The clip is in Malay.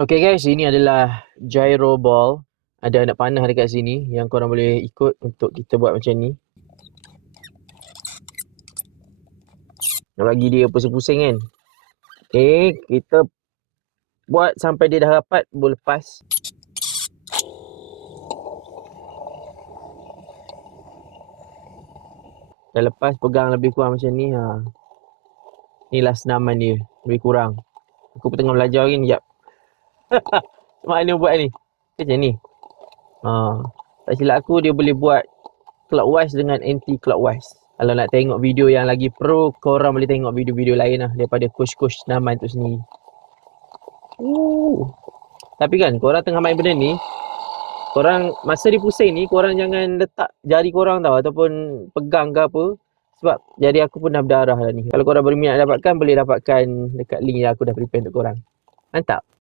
Okay guys, ini adalah gyro ball. Ada anak panah dekat sini yang korang boleh ikut untuk kita buat macam ni. Nak bagi dia pusing-pusing kan. Okay, kita buat sampai dia dah rapat, boleh lepas. Dah lepas, pegang lebih kurang macam ni. Inilah senaman dia, lebih kurang. Aku pun tengah belajar lagi ni, sekejap. Mana buat ni? Macam ni. Tak silap aku, dia boleh buat clockwise dengan anti-clockwise. Kalau nak tengok video yang lagi pro, korang boleh tengok video-video lain lah daripada coach-coach senaman tu sendiri. Tapi kan, korang tengah main benda ni, korang masa dia pusing ni, korang jangan letak jari korang tau, ataupun pegang ke apa. Sebab jari aku pun dah berdarah dah ni. Kalau korang berminat dapatkan, boleh dapatkan dekat link yang aku dah prepare untuk korang. Mantap.